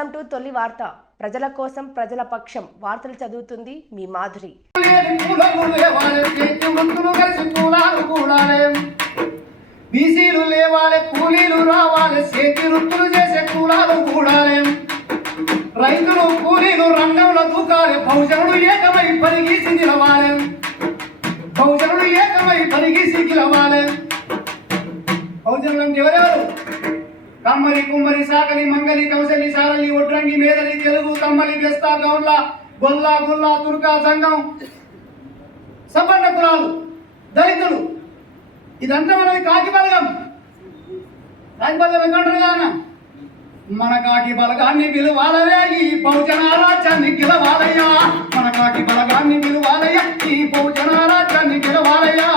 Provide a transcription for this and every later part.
Welcome to తొలి వార్త. ప్రజల కోసం ప్రజల పక్షం. వార్తలు చదువుతుంది మీ మాధురి. బీసీలు లేవాలి, కూలీలు రావాలి, చేతి వృత్తులు చేసే కూలాలు కూడాలి, రైతులు కూలీలు రంగంలో దూకాలి, బహుజనుడు ఏకమై పరిగీసి నిలవాలి, బహుజనుడు ఏకమై పరిగీసి నిలవాలి. బహుజనులు అంటే ఎవరెవరు? కమ్మరి, కుమ్మరి, సాకలి, మంగలి, కౌశలి, సారలి, ఒడ్రంగి, మేదలి, తెలుగు, తమ్మలి, బెస్తా, గౌడ్ల, గొల్ల, గుల్ల, తుర్కా, సంఘం, సంపన్న కులాలు, దళితులు, ఇదంతా మనది కాకి బలగం. కాకి బలగం ఎక్కడంటారు కదా, మన కాకి బలగాన్ని పిలువాలయ్యా, ఈ బహుజన రాజ్యాన్ని గెలవాలయ్యా, మన కాకి బలగాన్ని పిలువాలయ్యా, ఈ బహుజన రాజ్యాన్ని గెలవాలయ్యా.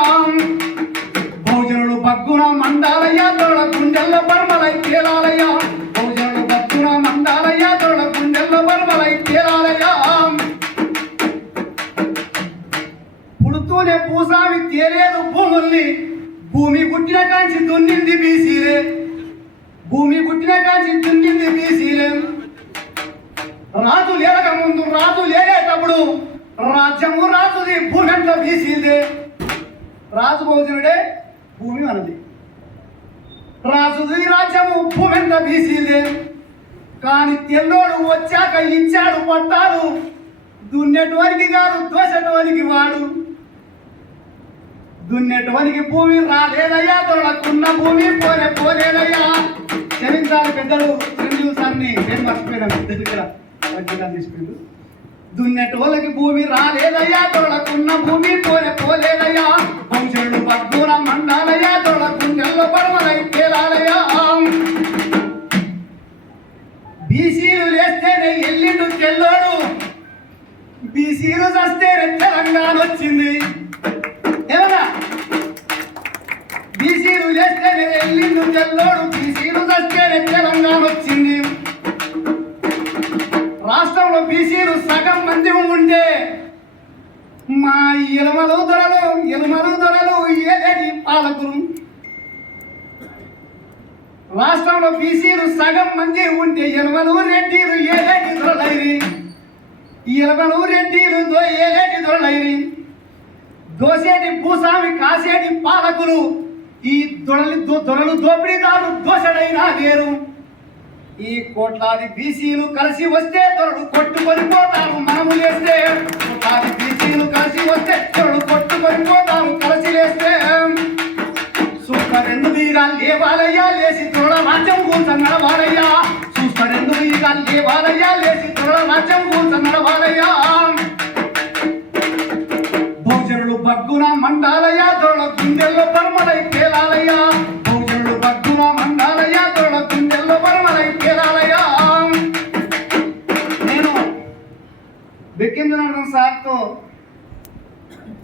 బహుజనుడు బగ్గున మండాలయ్యా, తోడ గుండెల్లో బర్మలై తేలాలయ్యా, బహుజనుడు బగ్గున మండాలయ్యా, తోడ గుండెల్లో బర్మలై తేలాలయ్యా. పుడుతూనే పూసామి తేలేదు భూముల్ని, భూమి పుట్టిన కాంచి దున్నింది బీసీలే, భూమి పుట్టిన కాంచి దున్నింది బీసీలే. రాజు లేక ముందు, రాజు లేనేటప్పుడు రాజ్యము రాజుది, భూమి అంత బీసీలే. రాజు బహుజనుడే, భూమి మనది. రాజుది రాజ్యము, భూమి అంత బీసీలే. కానీ తెల్లోడు వచ్చాక ఇచ్చాడు పట్టాలు, దున్నేటోనికి కాదు దోసేటోనికి వాడు. దున్నేటోనికి భూమి రాలేదయ్యా, తొలకున్న భూమి పోలేదయ్యా. క్షమించాలి పెద్దలు, చిరంజీవి సార్ని నేను మర్చిపోయినాను, దగ్గర తీసుకుంటూ. దున్నేటోళ్ళకి భూమి రాలేదయ్యా, తొలకున్న భూమి పోలేదయ్యా. బహుజనుడు బగ్గున మండాలయ్యా, తొలకుండెల్లో పడమలై తేలాలయ్యా. బీసీలు లేస్తేనే ఎల్లిండు తెల్లోడు, బీసీలు చస్తేనే తెలంగాణ వచ్చింది. ఏమన్నా బీసీలు లేస్తేనే ఎల్లిండు తెల్లోడు, బీసీలు చస్తేనే తెలంగాణ వచ్చింది. రాష్ట్రంలో బీసీలు సగం మంది ఉంటే మా ఎలుమలు దొరలు ఏదేటి పాలకులు. రాష్ట్రంలో బీసీలు సగం మంది ఉంటే ఎలుమలు రెడ్డిలు ఏదేటి దొరలైరి, ఎలుమలు రెడ్డిలు ఏదేటి దొరలైరి. దోసేటి భూస్వామి కాసేటి పాలకులు, ఈ దొరలు దోపిడీదారు దోసడైనా వేరు. ఈ కోట్లాది బీసీలు కలిసి వస్తే దొరలు కొట్టుకొని పోతారు, మనము లేస్తే. కోట్లాది బీసీలు కలిసి వస్తే దొరలు కొట్టుకొని పోతారు, కలిసి లేస్తే. చూస్తారెందు దీగా లేవాలయ్యా, లేచి దొరల రాజ్యం కూర్చొని నడవాలయ్యా. చూస్తారెందు దీగా లేవాలయ్యా, లేచి దొరల రాజ్యం కూర్చొని నడవాలయ్యా. బహుజనుడు బగ్గున మండాలయ్యా, దొరల గుండెల్లో పరమలై తేలాలయ్యా. బహుజనుడు బగ్గున మండాలయ్యా, దొరల గుండెల్లో పరమలై తేలాలయ్యా. నేను బెక్కింద్రనాథన్ సార్తో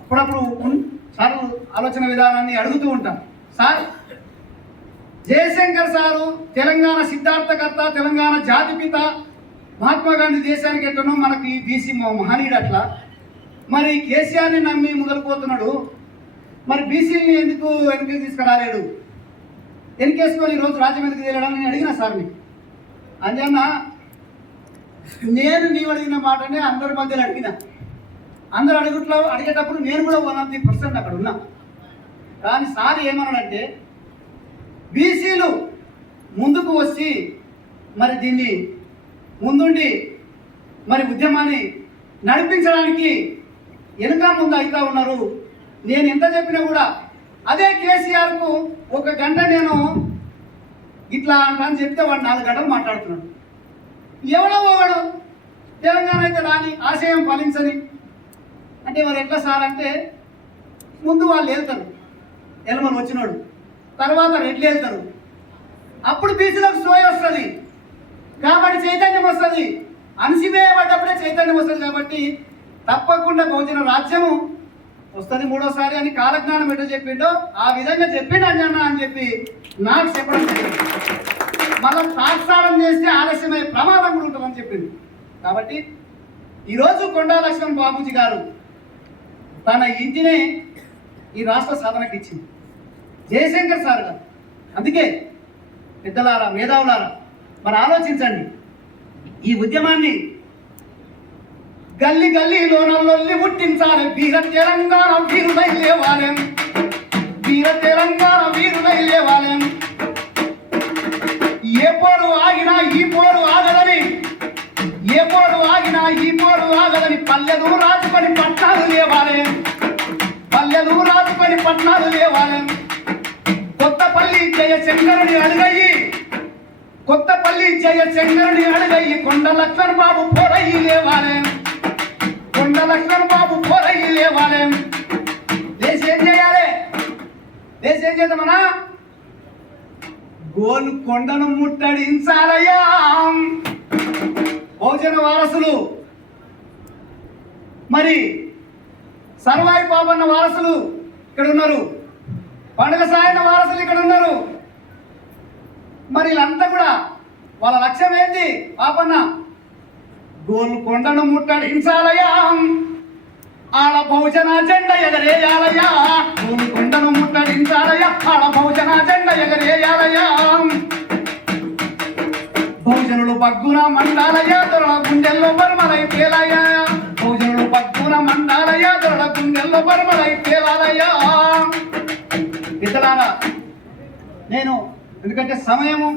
అప్పుడప్పుడు సార్ ఆలోచన విధానాన్ని అడుగుతూ ఉంటాను. సార్, జయశంకర్ సారు తెలంగాణ సిద్ధార్థకర్త, తెలంగాణ జాతిపిత, మహాత్మా గాంధీ దేశానికి ఎట్టనో మనకి బీసీ మహనీయుడు. అట్లా మరి కేసీఆర్ని నమ్మి మొదలుపోతున్నాడు, మరి బీసీని ఎందుకు వెనక్కి తీసుకురాలేడు, వెనకేసుకొని ఈరోజు రాజ్యం ఎందుకు తేలడం నేను అడిగిన సార్ని. అంజన్న, నేను నీవు అడిగిన మాటనే అందరి మధ్యలో అడిగిన. అందరు అడిగేటప్పుడు నేను కూడా 100% అక్కడ ఉన్నా. కానీ సార్ ఏమన్నాడంటే, బీసీలు ముందుకు వచ్చి మరి దీన్ని ముందుండి మరి ఉద్యమాన్ని నడిపించడానికి వెనుక ముందు అవుతా ఉన్నారు. నేను ఎంత చెప్పినా కూడా అదే కేసీఆర్కు 1 గంట నేను ఇట్లా అని చెప్తే వాడు 4 గంటలు మాట్లాడుతున్నాడు. ఎవడో వాడు తెలంగాణ అయితే రాని, ఆశయం ఫలించని అంటే మరి ఎట్లా సార్ అంటే, ముందు వాళ్ళు వెళ్తారు, ఎలమలు వచ్చినాడు, తర్వాత రెడ్లు వెళ్తారు, అప్పుడు బీసీలకు సోయ వస్తుంది, కాబట్టి చైతన్యం వస్తుంది. అణిసివేయబడ్డప్పుడే చైతన్యం వస్తుంది. కాబట్టి తప్పకుండా బహుజన రాజ్యము వస్తుంది మూడోసారి అని కాలజ్ఞానం ఎట్లా చెప్పిండో ఆ విధంగా చెప్పిండు అంజన్న అని చెప్పి నాకు చెప్పడం జరిగింది. మనం తాత్సారం చేస్తే ఆలస్యమయ్యే ప్రమాదం కూడా ఉంటుందని చెప్పింది. కాబట్టి ఈరోజు కొండా లక్ష్మణ్ బాబూజీ గారు తన ఇంటినే ఈ రాష్ట్ర సాధనకి ఇచ్చింది, జయశంకర్ సార్ గారు. అందుకే పెద్దలారా, మేధావులారా, మరి ఆలోచించండి. ఈ ఉద్యమాన్ని గల్లి గల్లీలోన లొల్లి పుట్టించాలి. వీర తెలంగాణ వీరులై లేవాలెం, వీర తెలంగాణ వీరులై లేవాలెం. ఏ పోరు ఆగినా ఈ పోరు ఆగదని, ఏ పోరు ఆగినా ఈ పోరు ఆగదని పల్లెలు రాజుకొని పట్నాలు లేవాలెం, పల్లెలు రాజుకొని పట్నాలు లేవాలెం. కొత్తపల్లి జయశంకరుని అడుగయ్యి, కొత్తపల్లి జయశంకరుని అడుగయ్యి కొండ లక్ష్మణ్ బాబు పోరయ్యి లేవాలెం, కొండ లక్ష్మణ్ బాబు పోరయ్యి లేవాలెం. దేశం ఏం చేయాలి? దేశం ఏం చేద్దామన్నా? గోల్కొండను ముట్టడించాలయ్యా. బహుజన వారసులు, మరి సర్వాయి పాపన్న వారసులు ఇక్కడ ఉన్నారు, పండుగ సాయన్న వారసులు ఇక్కడ ఉన్నారు. మరి వీళ్ళంతా కూడా వాళ్ళ లక్ష్యం ఏంటి? పాపన్న గోల్కొండను ముట్టడించాలయ్యా, ఆడ బహుజన జెండా ఎగరేయాలయ్యా. గోల్కొండను ముట్టడించాలయ్యా, ఆడ బహుజన జెండా ఎగరేయాలయ్యా. బహుజనులు బగ్గున మండాలయ్యా, దొరల గుండెల్లో బర్మలై పేలయ్యా. బహుజనులు బగ్గున మండాలయ్యా, దొరల గుండెల్లో బర్మలై పేలాలయ్యా. ఇతరారా, నేను ఎందుకంటే సమయము,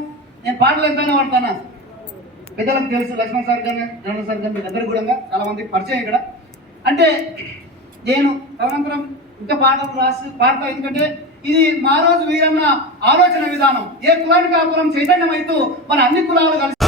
నేను పాటలు ఎంతైనా పడతానా. పెద్దలకు తెలుసు, లక్ష్మణ్ సార్ కానీ రమణ సార్ కానీ దగ్గర కూడా చాలా మందికి పరిచయం ఇక్కడ. అంటే నేను తదనంతరం ఇంకా పాటలు రాసి పాడతా. ఎందుకంటే ఇది మా రోజు వీరన్న ఆలోచన విధానం. ఏ కులానికి ఆ కులం చైతన్యం అవుతూ మన అన్ని కులాలు కలిసి